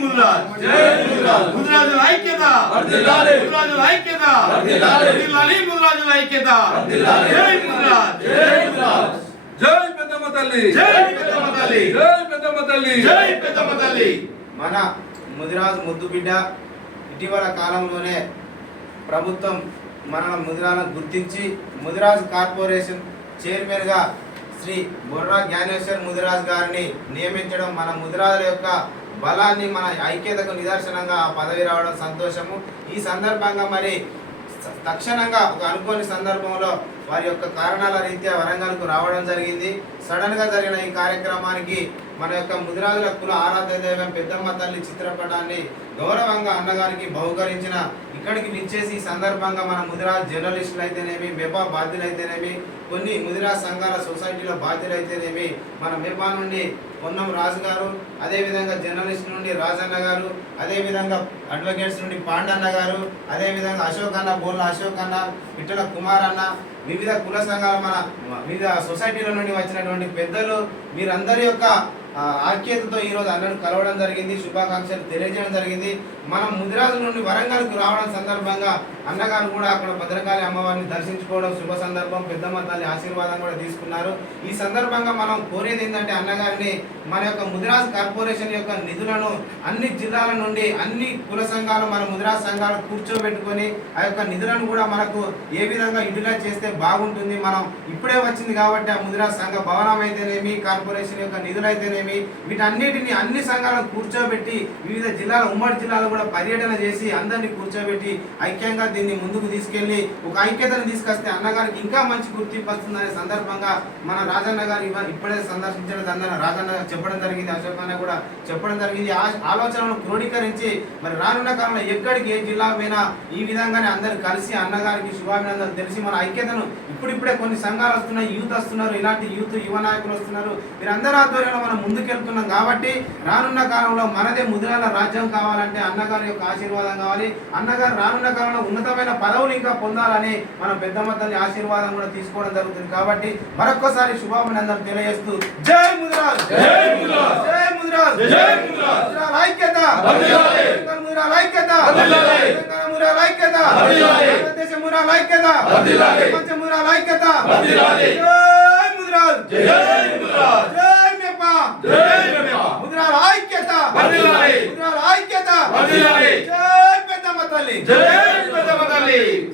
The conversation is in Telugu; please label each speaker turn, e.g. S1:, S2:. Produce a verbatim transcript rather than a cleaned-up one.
S1: ముదిరాజ్ జై ముదిరాజ్ ముదిరాజుల ఐక్యత వర్ధిల్లాలి ముదిరాజుల ఐక్యత వర్ధిల్లాలి వర్ధిల్లాలి ముదిరాజుల ఐక్యత వర్ధిల్లాలి జై ముదిరాజ్ జై ముదిరాజ్
S2: జై పెద్దమ్మ తల్లి
S1: జై పెద్దమ్మ తల్లి
S2: జై పెద్దమ్మ తల్లి
S1: జై పెద్దమ్మ తల్లి
S3: మన ముదిరాజ్ ముద్దు బిడ్డ ఇటీవల కాలంలోనే ప్రభుత్వం మన ముదిరాలను గుర్తించి ముదిరాజ్ కార్పొరేషన్ చైర్మన్గా శ్రీ బొర్రా జ్ఞానేశ్వర్ ముదిరాజ్ గారిని నియమించడం మన ముదిరాజుల యొక్క బలాన్ని మన ఐక్యతకు నిదర్శనంగా ఆ పదవి రావడం సంతోషము. ఈ సందర్భంగా మరి తక్షణంగా ఒక అనుకోని సందర్భంలో వారి యొక్క కారణాల రీత్యా వరంగల్కు రావడం జరిగింది. సడన్గా జరిగిన ఈ కార్యక్రమానికి మన యొక్క ముదిరాజుల కుల ఆరాధ్య దైవం పెద్దమ్మ తల్లి చిత్రపటాన్ని గౌరవంగా అన్నగారికి బహుకరించిన ఇక్కడికి విచ్చేసి ఈ సందర్భంగా మన ముదిరాజ్ జర్నలిస్టులు అయితేనేమి, మెపా బాధ్యులు అయితేనేమి, కొన్ని ముదిరాజ్ సంఘాల సొసైటీలో బాధ్యులు అయితేనేమి, మన మెపా నుండి పొన్నం రాజు గారు, అదేవిధంగా జర్నలిస్ట్ నుండి రాజన్న గారు, అదేవిధంగా అడ్వకేట్స్ నుండి పాండన్న గారు, అదేవిధంగా అశోక్ అన్న, బోల్ల అశోక్ అన్న, పిట్టల కుమార్ అన్న, వివిధ కుల సంఘాల మన వివిధ సొసైటీల నుండి వచ్చినటువంటి పెద్దలు మీరందరి యొక్క ఐక్యతతో ఈరోజు అన్నను కలవడం జరిగింది, శుభాకాంక్షలు తెలియజేయడం జరిగింది. మనం ముదిరాజు నుండి వరంగల్కు రావడం సందర్భంగా అన్నగారు కూడా అక్కడ భద్రకాళి అమ్మవారిని దర్శించుకోవడం శుభ సందర్భం, పెద్దమ్మ తల్లి ఆశీర్వాదం కూడా తీసుకున్నారు. ఈ సందర్భంగా మనం కోరేది ఏంటంటే అన్నగారిని మన యొక్క ముదిరాజ్ కార్పొరేషన్ యొక్క నిధులను అన్ని జిల్లాల నుండి అన్ని కుల సంఘాలు మన ముదిరాజ్ సంఘాలు కూర్చోబెట్టుకొని ఆ యొక్క నిధులను కూడా మనకు ఏ విధంగా యూటిలైజ్ చేస్తే బాగుంటుంది. మనం ఇప్పుడే వచ్చింది కాబట్టి ఆ ముదిరాజ్ సంఘ భవనం అయితేనేమి, కార్పొరేషన్ యొక్క నిధులు అయితేనేమి, వీటన్నిటిని అన్ని సంఘాలను కూర్చోబెట్టి వివిధ జిల్లాల ఉమ్మడి జిల్లాలో కూడా పర్యటన చేసి అందరినీ కూర్చోబెట్టి ఐక్యంగా దీన్ని ముందుకు తీసుకెళ్లి ఒక ఐక్యతను తీసుకొస్తే అన్నగారికి ఇంకా మంచి గుర్తింపు వస్తుందనే సందర్భంగా మన రాజన్న గారు ఇప్పుడే సందర్శించడం అందరూ రాజన్న గారు చెప్పడం జరిగింది, అశోక్ అన్న కూడా చెప్పడం జరిగింది. ఆ ఆలోచనను క్రోడీకరించి మరి రానున్న కాలంలో ఎక్కడికి ఏ జిల్లా పోయినా ఈ విధంగానే అందరు కలిసి అన్నగారికి శుభాభినందనలు తెలిసి మన ఐక్యతను ఇప్పుడిప్పుడే కొన్ని సంఘాలు వస్తున్నాయి, యూత్ వస్తున్నారు, ఇలాంటి యూత్ యువ నాయకులు వస్తున్నారు, వీరందరూ ఆధ్వర్యంలో మనం ముందుకెళ్తున్నాం. కాబట్టి రానున్న కాలంలో మనదే ముదిరాల రాజ్యం కావాలంటే అన్నగారి యొక్క ఆశీర్వాదం కావాలి. అన్నగారు రానున్న కాలంలో ఉన్నతమైన పదవులు ఇంకా పొందాలని మనం పెద్దమ్మ తల్లి ఆశీర్వాదం కూడా తీసుకోవడం జరుగుతుంది. కాబట్టి మరొక్కసారి శుభాభినందనలు తెలియజేస్తూ జై ముదిరాజ్ జై ముదిరాజ్ జై ముదిరాజ్ జై ముదిరాజ్ ముదిరాల ఐక్యత వర్ధిల్లాలి ముదిరాల ఐక్యత వర్ధిల్లాలి ముదిరాల ఐక్యత వర్ధిల్లాలి భారతదేశ ముదిరాల ఐక్యత వర్ధిల్లాలి పంచ ముదిరాల ఐక్యత వర్ధిల్లాలి జై ముదిరాజ్ జై ముదిరాజ్ జై మెపా జై మెపా ముదిరాల ఐక్యత వర్ధిల్లాలి ముదిరాల ఐక్యత వర్ధిల్లాలి జై పెద్దమ్మ తల్లి జై పెద్దమ్మ తల్లి.